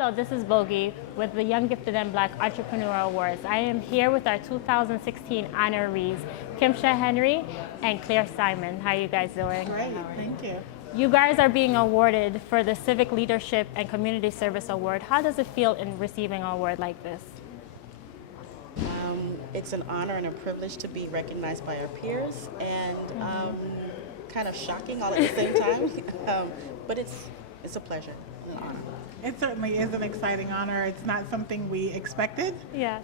Hello, this is Bogie with the Young Gifted and Black Entrepreneurial Awards. I am here with our 2016 honorees, Kymsha Henry and Claire Simon. How are you guys doing? Great, thank you. You guys are being awarded for the Civic Leadership and Community Service Award. How does it feel in receiving an award like this? It's an honor and a privilege to be recognized by our peers, and kind of shocking all at the same time. But it's a pleasure and an honor. It certainly is an exciting honor. It's not something we expected. Yeah.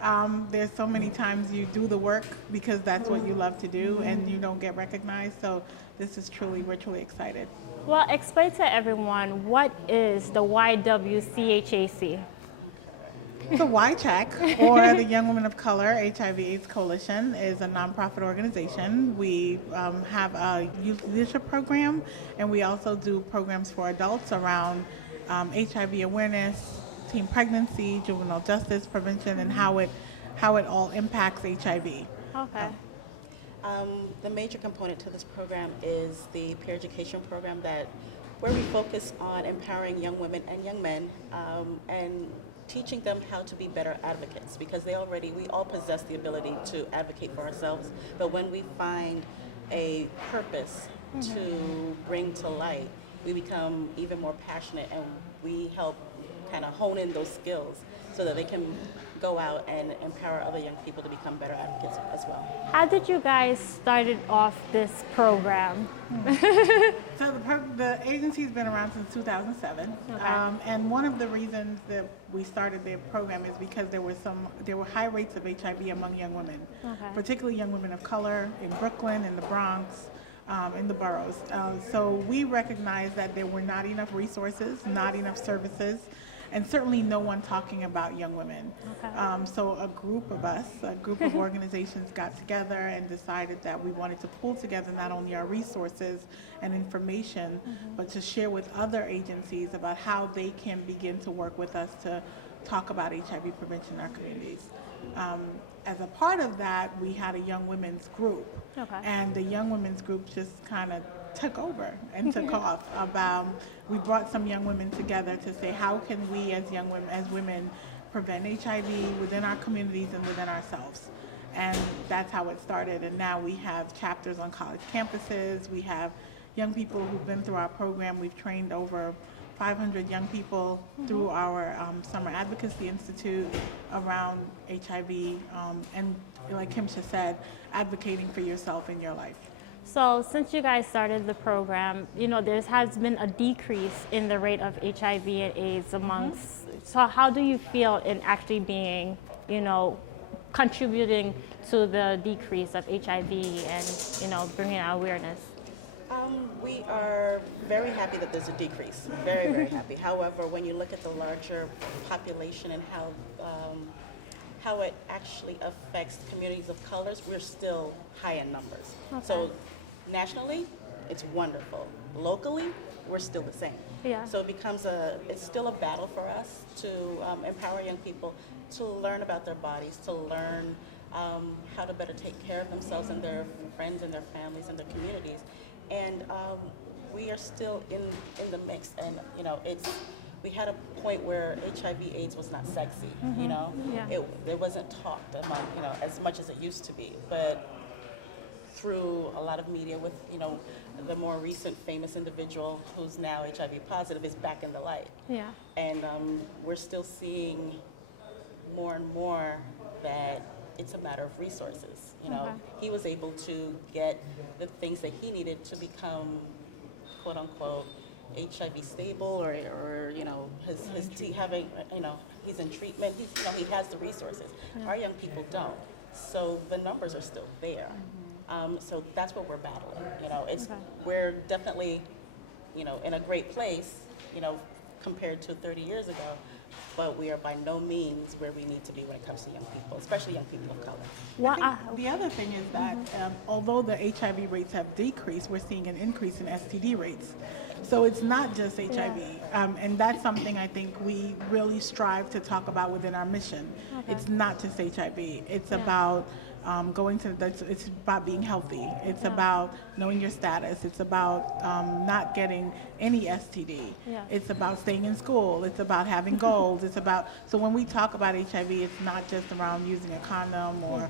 There's so many times you do the work because that's what you love to do, and you don't get recognized. So this is we're truly excited. Well, explain to everyone, what is the YWCHAC? The WCHA, or the Young Women of Color HIV/AIDS Coalition, is a nonprofit organization. We have a youth leadership program, and we also do programs for adults around HIV awareness, teen pregnancy, juvenile justice prevention, and how it all impacts HIV. Okay. The major component to this program is the peer education program where we focus on empowering young women and young men and teaching them how to be better advocates, because we all possess the ability to advocate for ourselves, but when we find a purpose to bring to light, we become even more passionate, and we help kind of hone in those skills so that they can go out and empower other young people to become better advocates as well. How did you guys started off this program? So the agency's been around since 2007, Okay. and one of the reasons that we started the program is because there were high rates of HIV among young women, particularly young women of color in Brooklyn, in the Bronx, in the boroughs. So we recognized that there were not enough resources, not enough services, and certainly no one talking about young women. Okay. So a group of organizations got together and decided that we wanted to pull together not only our resources and information, but to share with other agencies about how they can begin to work with us to talk about HIV prevention in our communities. As a part of that, we had a young women's group, and the young women's group just kind of took over and took off. We brought some young women together to say, how can we as women prevent HIV within our communities and within ourselves? And that's how it started. And now we have chapters on college campuses. We have young people who've been through our program. We've trained over 500 young people through our Summer Advocacy Institute around HIV, and like Kymsha said, advocating for yourself in your life. So since you guys started the program, there has been a decrease in the rate of HIV and AIDS amongst, so how do you feel in actually being, contributing to the decrease of HIV and, bringing awareness? We are very happy that there's a decrease, very, very happy. However, when you look at the larger population and how it actually affects communities of colors, we're still high in numbers. Okay. So nationally, it's wonderful. Locally, we're still the same. Yeah. So it's still a battle for us to empower young people to learn about their bodies, to learn how to better take care of themselves and their friends and their families and their communities. And we are still in the mix, and we had a point where HIV/AIDS was not sexy. Yeah. It wasn't talked among as much as it used to be, but through a lot of media with the more recent famous individual who's now HIV positive is back in the light. Yeah. And we're still seeing more and more that it's a matter of resources. He was able to get the things that he needed to become, quote unquote, HIV stable, or he's in treatment. He has the resources. Yeah. Our young people don't. So the numbers are still there. So that's what we're battling. We're definitely, in a great place, compared to 30 years ago. But we are by no means where we need to be when it comes to young people, especially young people of color. I think the other thing is that although the HIV rates have decreased, we're seeing an increase in STD rates. So it's not just HIV. And that's something I think we really strive to talk about within our mission. It's not just HIV. It's about it's about being healthy. It's about knowing your status. It's about not getting any STD. Yeah. It's about staying in school. It's about having goals. So when we talk about HIV, it's not just around using a condom or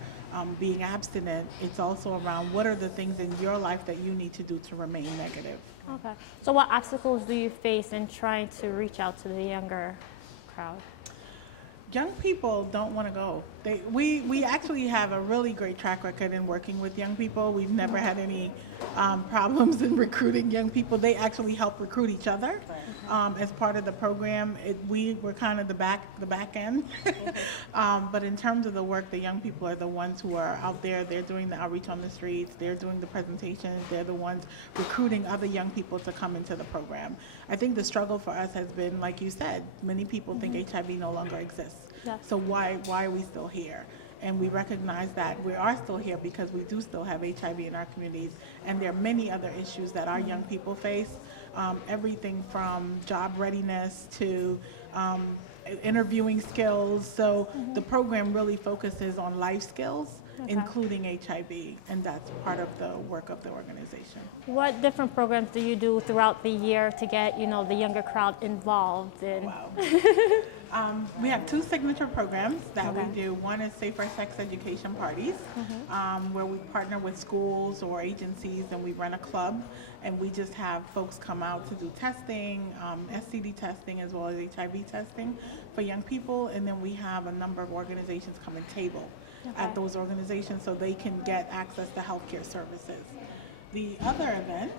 being abstinent. It's also around what are the things in your life that you need to do to remain negative. Okay. So what obstacles do you face in trying to reach out to the younger crowd? Young people don't want to go. We actually have a really great track record in working with young people. We've never had any problems in recruiting young people. They actually help recruit each other as part of the program. We were kind of the back end. But in terms of the work, the young people are the ones who are out there. They're doing the outreach on the streets. They're doing the presentations. They're the ones recruiting other young people to come into the program. I think the struggle for us has been, like you said, many people think HIV no longer exists. Yes. So why are we still here? And we recognize that we are still here because we do still have HIV in our communities, and there are many other issues that our young people face, everything from job readiness to interviewing skills. So the program really focuses on life skills, including HIV, and that's part of the work of the organization. What different programs do you do throughout the year to get, the younger crowd involved in? Wow. We have two signature programs that we do. One is Safer Sex Education Parties, where we partner with schools or agencies and we run a club, and we just have folks come out to do testing, STD testing as well as HIV testing for young people, and then we have a number of organizations come and table at those organizations so they can get access to healthcare services. The other event,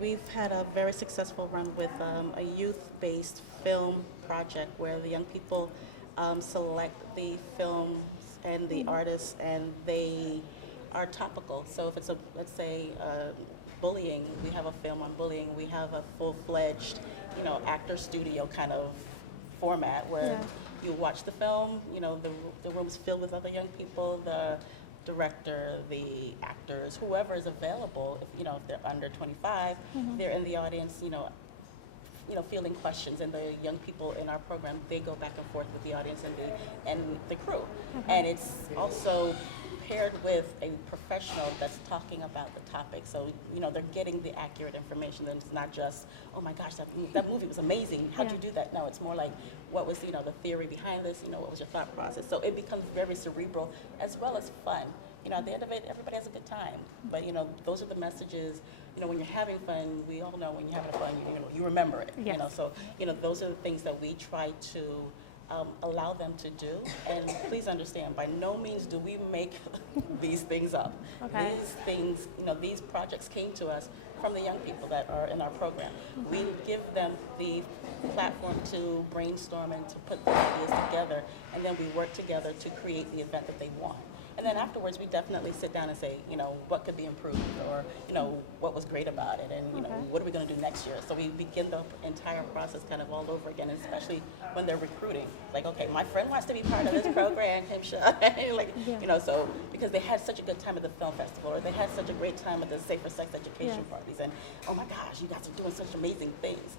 we've had a very successful run with a youth-based film project where the young people select the films and the artists, and they are topical. So if it's let's say bullying, we have a film on bullying. We have a full-fledged, actor studio kind of format where you watch the film. The room's filled with other young people. The director, the actors, whoever is available, if they're under 25, they're in the audience, fielding questions, and the young people in our program, they go back and forth with the audience and the crew. And it's also paired with a professional that's talking about the topic. So, they're getting the accurate information. And it's not just, oh my gosh, that movie was amazing. How'd you do that? No, it's more like, what was, the theory behind this? What was your thought process? So it becomes very cerebral as well as fun. At the end of it, everybody has a good time. But, those are the messages. When you're having fun, we all know when you're having fun, you remember it. Yes. So, those are the things that we try to allow them to do. And please understand, by no means do we make these things up. Okay. These things, these projects came to us from the young people that are in our program. We give them the platform to brainstorm and to put the ideas together, and then we work together to create the event that they want. And then afterwards, we definitely sit down and say, what could be improved, or, what was great about it, and, what are we going to do next year? So we begin the entire process kind of all over again, and especially when they're recruiting. Like, okay, my friend wants to be part of this program, Kymsha. So because they had such a good time at the film festival, or they had such a great time at the Safer Sex Education parties, and, oh my gosh, you guys are doing such amazing things.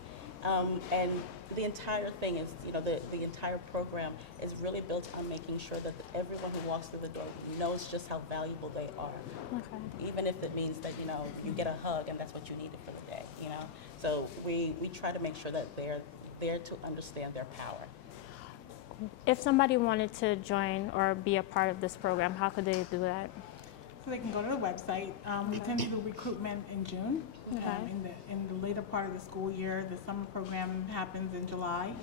And the entire thing is, the entire program is really built on making sure that everyone who walks through the door knows just how valuable they are. Okay. Even if it means that, you get a hug and that's what you needed for the day, So we try to make sure that they're there to understand their power. If somebody wanted to join or be a part of this program, how could they do that? So they can go to the website. We tend to do recruitment in June. In the later part of the school year. The summer program happens in July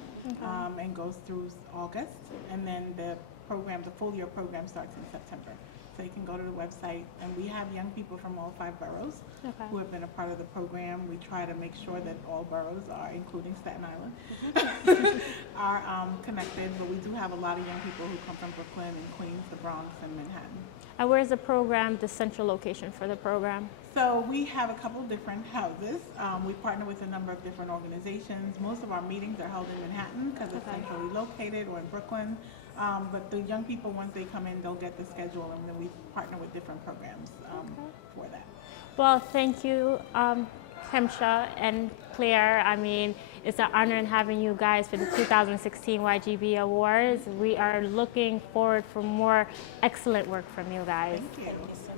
and goes through August. And then the full year program starts in September. So you can go to the website, and we have young people from all 5 boroughs who have been a part of the program. We try to make sure that all boroughs are, including Staten Island, are connected, but we do have a lot of young people who come from Brooklyn and Queens, the Bronx, and Manhattan. And where is the central location for the program? So we have a couple of different houses. We partner with a number of different organizations. Most of our meetings are held in Manhattan because it's centrally located, or in Brooklyn. But the young people, once they come in, they'll get the schedule, and then we partner with different programs for that. Well, thank you, Kymsha and Claire. I mean, It's an honor in having you guys for the 2016 YGB Awards. We are looking forward for more excellent work from you guys. Thank you. Thank you so